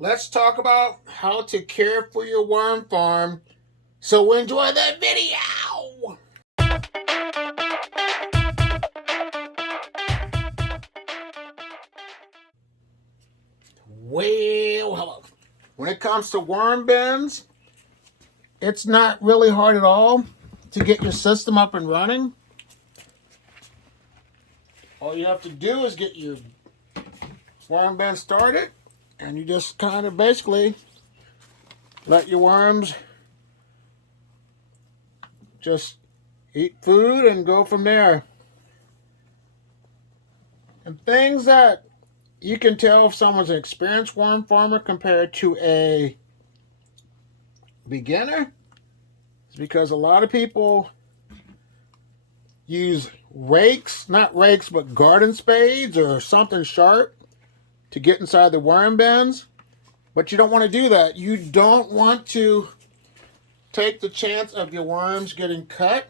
let's talk about how to care for your worm farm. So enjoy that video. Well, hello. When it comes to worm bins, it's not really hard at all to get your system up and running. All you have to do is get your worm bin started, and you just kind of basically let your worms just eat food and go from there. And things that you can tell if someone's an experienced worm farmer compared to a beginner is because a lot of people use rakes, not rakes, but garden spades or something sharp to get inside the worm bins. But you don't want to do that. You don't want to take the chance of your worms getting cut.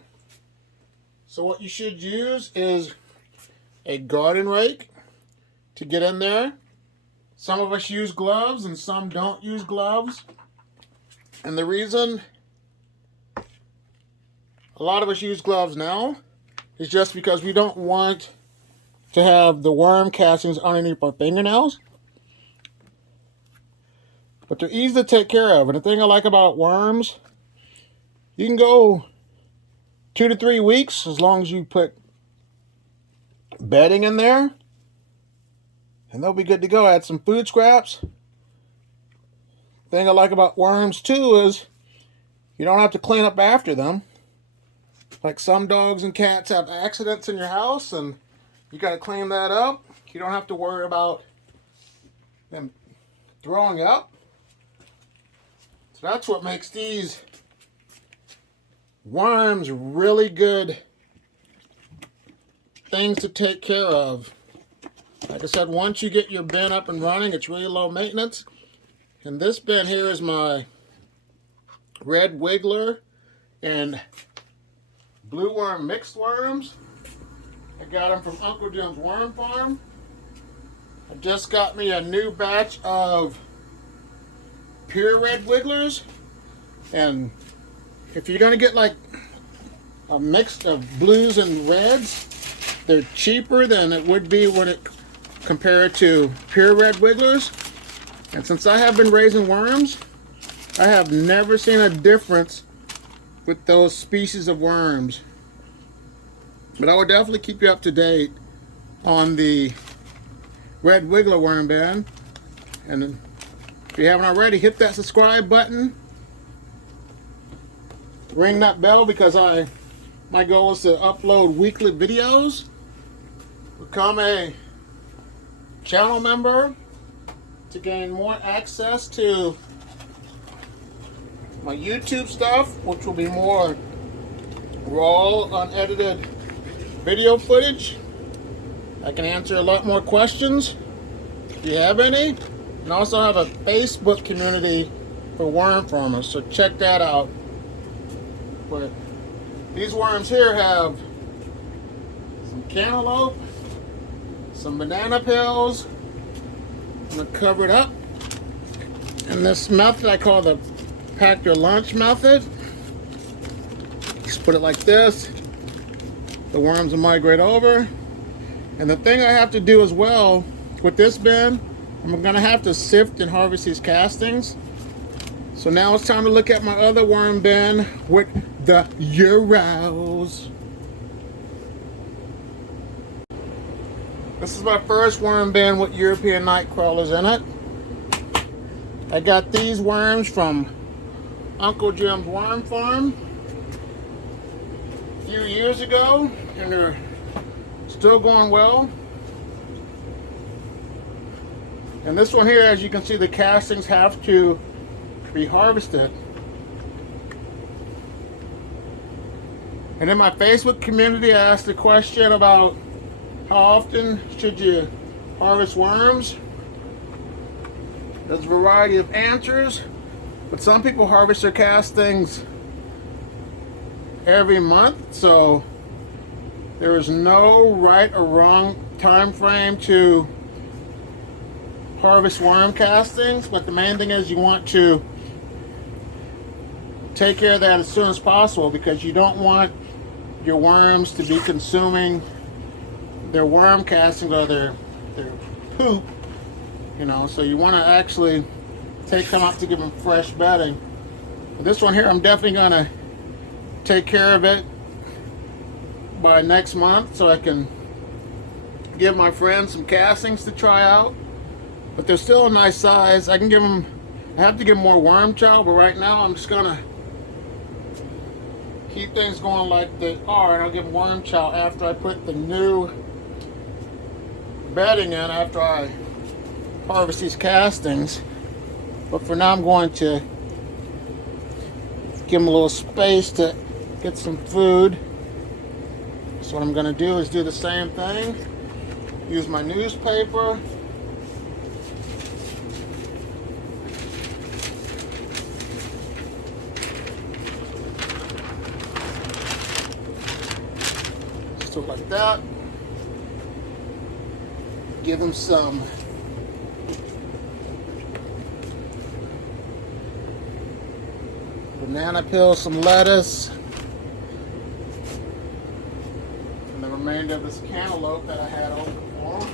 So what you should use is a garden rake to get in there. Some of us use gloves and some don't use gloves. And the reason a lot of us use gloves now is just because we don't want to have the worm castings underneath our fingernails. But they're easy to take care of. And the thing I like about worms, you can go 2 to 3 weeks as long as you put bedding in there, and they'll be good to go. Add some food scraps. The thing I like about worms too is you don't have to clean up after them. Like some dogs and cats have accidents in your house and you got to clean that up. You don't have to worry about them throwing up. So that's what makes these worms really good things to take care of. Like I said, once you get your bin up and running, it's really low maintenance. And this bin here is my red wiggler and blue worm mixed worms. I got them from Uncle Jim's Worm Farm. I just got me a new batch of pure red wigglers. And if you're going to get like a mix of blues and reds, they're cheaper than it would be when it compared to pure red wigglers. And since I have been raising worms, I have never seen a difference with those species of worms. But I would definitely keep you up to date on the red wiggler worm bin. And if you haven't already, hit that subscribe button. Ring that bell because my goal is to upload weekly videos. Become a channel member to gain more access to my YouTube stuff, which will be more raw, unedited video footage. I can answer a lot more questions if you have any. And I also have a Facebook community for worm farmers, so check that out. But these worms here have some cantaloupe, some banana peels. I'm going to cover it up. And this method I call the pack your lunch method. Just put it like this. The worms will migrate over. And the thing I have to do as well with this bin, I'm going to have to sift and harvest these castings. So now it's time to look at my other worm bin with the Euros. This is my first worm bin with European night crawlers in it. I got these worms from Uncle Jim's Worm Farm a few years ago, and they're still going well. And this one here, as you can see, the castings have to be harvested. And in my Facebook community, I asked a question about how often should you harvest worms. There's a variety of answers, but some people harvest their castings every month, so there is no right or wrong time frame to harvest worm castings, but the main thing is you want to take care of that as soon as possible, because you don't want your worms to be consuming their worm castings or their poop, you know. So you want to actually take them out to give them fresh bedding. But this one here, I'm definitely going to take care of it by next month so I can give my friends some castings to try out. But they're still a nice size. I can give them, I have to give them more worm chow, but right now I'm just gonna keep things going like they are, and I'll give them worm chow after I put the new bedding in, after I harvest these castings. But for now I'm going to give them a little space to get some food. So what I'm going to do is do the same thing. Use my newspaper. So like that. Give them some banana peel, some lettuce, and the remainder of this cantaloupe that I had open for them.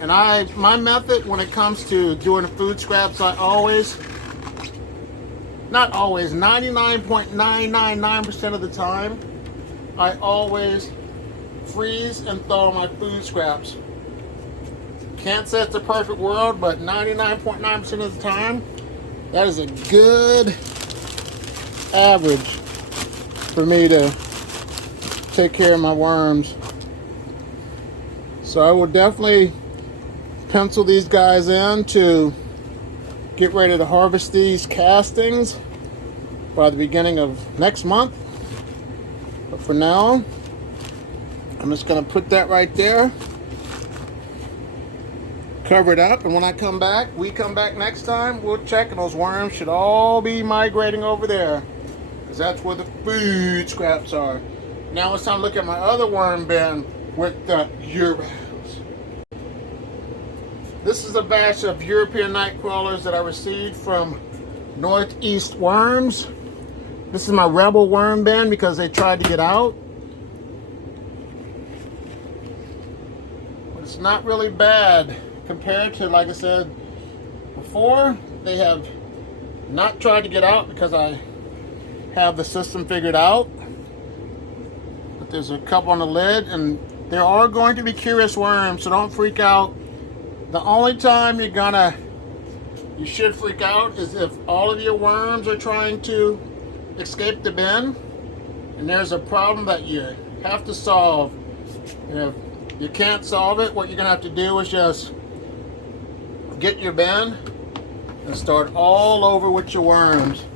And my method when it comes to doing the food scraps, I always, not always, 99.999% of the time, I always freeze and thaw my food scraps. Can't say it's a perfect world, but 99.9% of the time, that is a good average for me to take care of my worms. So I will definitely pencil these guys in to get ready to harvest these castings by the beginning of next month. But for now, I'm just going to put that right there, cover it up, and when I come back, we come back next time, we'll check, and those worms should all be migrating over there, because that's where the food scraps are. Now it's time to look at my other worm bin with the Euros. This is a batch of European night crawlers that I received from Northeast Worms. This is my rebel worm bin because they tried to get out. But it's not really bad compared to, like I said before, they have not tried to get out because I have the system figured out. But there's a couple on the lid, and there are going to be curious worms, so don't freak out. The only time you should freak out is if all of your worms are trying to escape the bin and there's a problem that you have to solve. And if you can't solve it, what you're gonna have to do is just get your bin and start all over with your worms,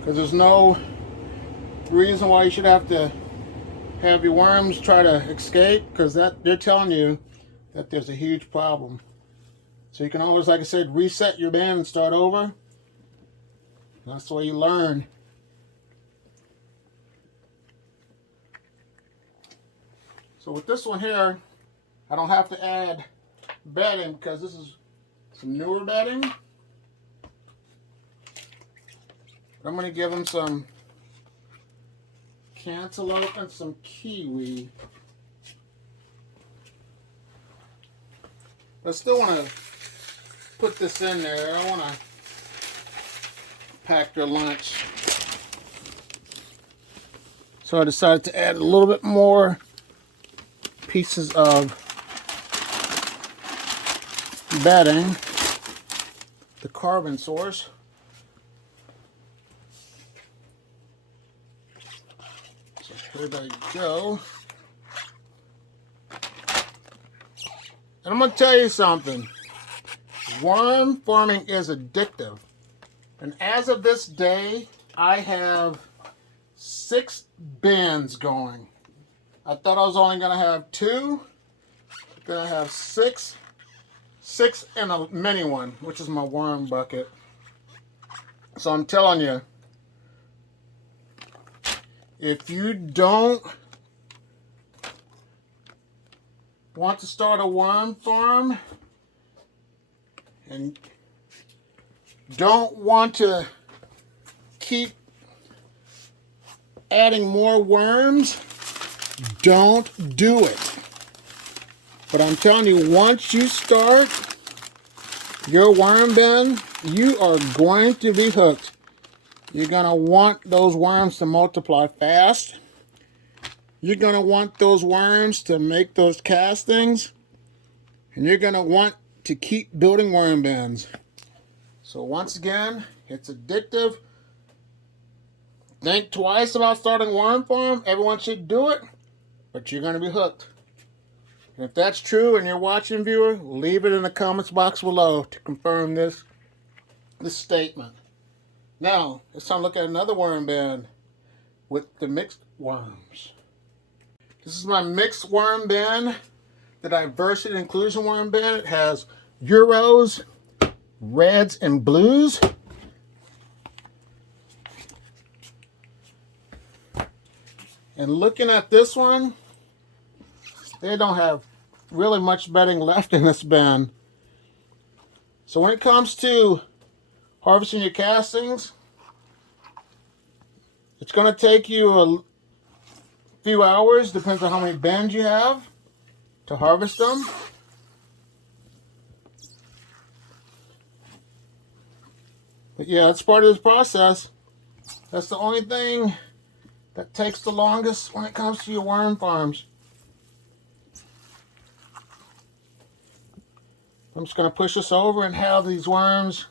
because there's no reason why you should have to have your worms try to escape, because that they're telling you that there's a huge problem. So you can always, like I said, reset your bin and start over. That's the way you learn. So with this one here, I don't have to add bedding because this is some newer bedding. I'm going to give them some cantaloupe and some kiwi. I still want to put this in there. I want to pack their lunch. So I decided to add a little bit more pieces of bedding, the carbon source. So here they go. And I'm going to tell you something. Worm farming is addictive. And as of this day, I have 6 bins going. I thought I was only going to have 2. I'm going to have 6 and a mini one, which is my worm bucket. So I'm telling you, If you don't want to start a worm farm and don't want to keep adding more worms, don't do it. But I'm telling you, once you start your worm bin, you are going to be hooked. You're going to want those worms to multiply fast. You're going to want those worms to make those castings. And you're going to want to keep building worm bins. So once again, it's addictive. Think twice about starting a worm farm. Everyone should do it, but you're going to be hooked. And if that's true and you're watching, viewer, leave it in the comments box below to confirm this statement. Now, it's time to look at another worm bin with the mixed worms. This is my mixed worm bin, the diversity and inclusion worm bin. It has Euros, reds, and blues. And looking at this one, they don't have really much bedding left in this bin. So when it comes to harvesting your castings, it's going to take you a few hours, depends on how many bins you have, to harvest them. But yeah, it's part of this process. That's the only thing that takes the longest when it comes to your worm farms. I'm just going to push this over and have these worms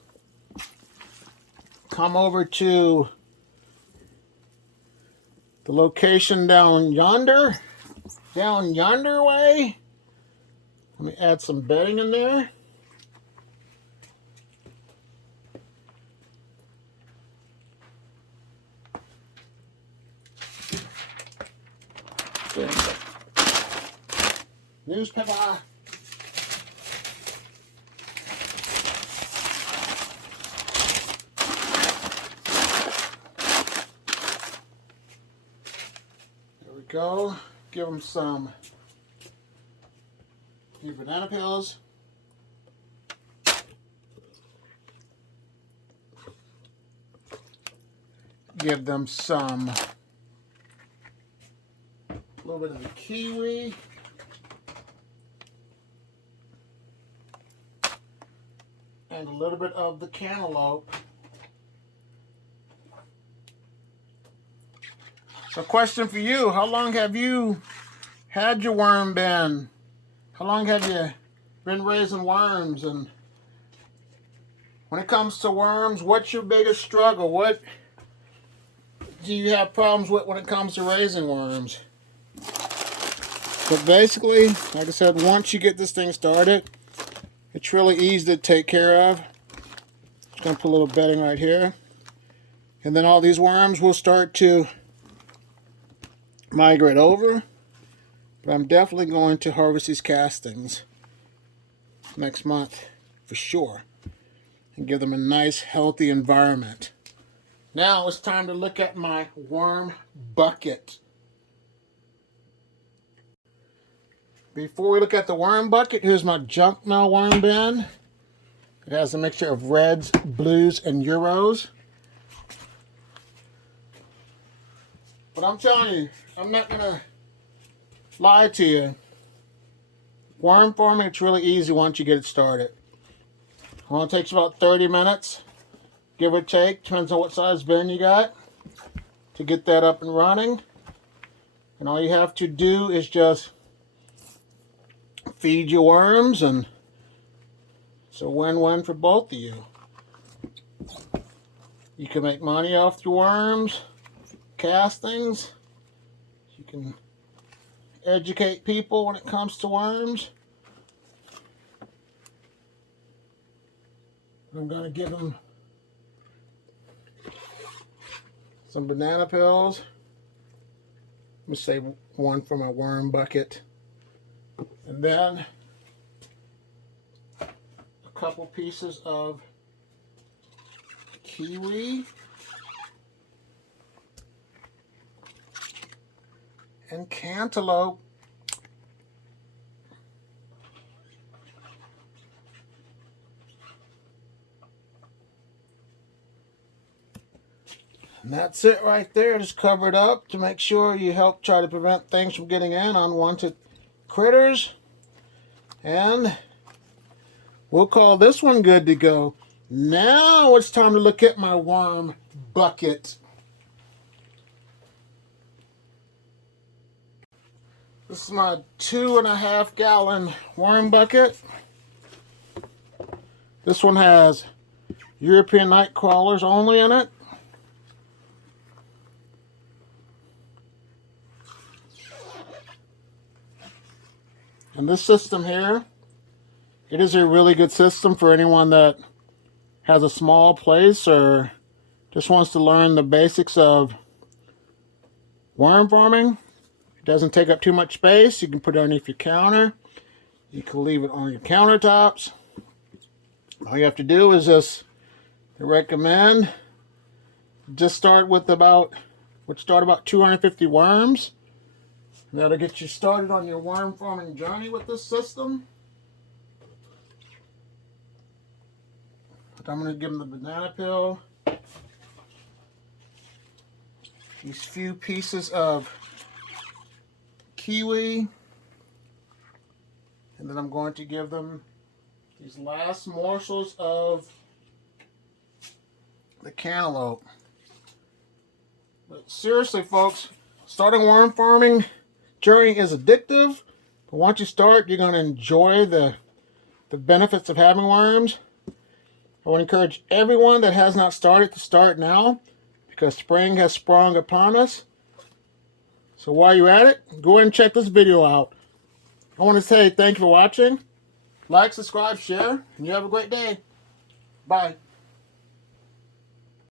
come over to the location down yonder way. Let me add some bedding in there. Newspaper. There we go. Give them some banana peels. Give them some, a little bit of the kiwi. And a little bit of the cantaloupe. So question for you, how long have you had your worm bin? How long have you been raising worms? And when it comes to worms, what's your biggest struggle? What do you have problems with when it comes to raising worms? But basically, like I said, once you get this thing started, it's really easy to take care of. Just going to put a little bedding right here. And then all these worms will start to migrate over. But I'm definitely going to harvest these castings next month for sure. And give them a nice, healthy environment. Now it's time to look at my worm bucket. Before we look at the worm bucket, here's my junk mail worm bin. It has a mixture of reds, blues, and Euros. But I'm telling you, I'm not going to lie to you. Worm farming, it's really easy once you get it started. It only takes about 30 minutes, give or take. Depends on what size bin you got to get that up and running. And all you have to do is just feed your worms, and it's a win-win for both of you. You can make money off your worms, castings. You can educate people when it comes to worms. I'm going to give them some banana peels. Let me save one for my worm bucket. And then a couple pieces of kiwi. and cantaloupe. And that's it right there. Just cover it up to make sure you help try to prevent things from getting in, unwanted critters. And we'll call this one good to go. Now it's time to look at my worm bucket. This is my 2.5 gallon worm bucket. This one has European night crawlers only in it. And this system here, it is a really good system for anyone that has a small place or just wants to learn the basics of worm farming. It doesn't take up too much space. You can put it underneath your counter. You can leave it on your countertops. All you have to do is just recommend just start about 250 worms. That'll get you started on your worm farming journey with this system. I'm going to give them the banana peel, these few pieces of kiwi, and then I'm going to give them these last morsels of the cantaloupe. But seriously, folks, starting worm farming journey is addictive, but once you start, you're going to enjoy the benefits of having worms. I want to encourage everyone that has not started to start now, because spring has sprung upon us. So while you're at it, go ahead and check this video out. I want to say thank you for watching. Like, subscribe, share, and you have a great day. Bye.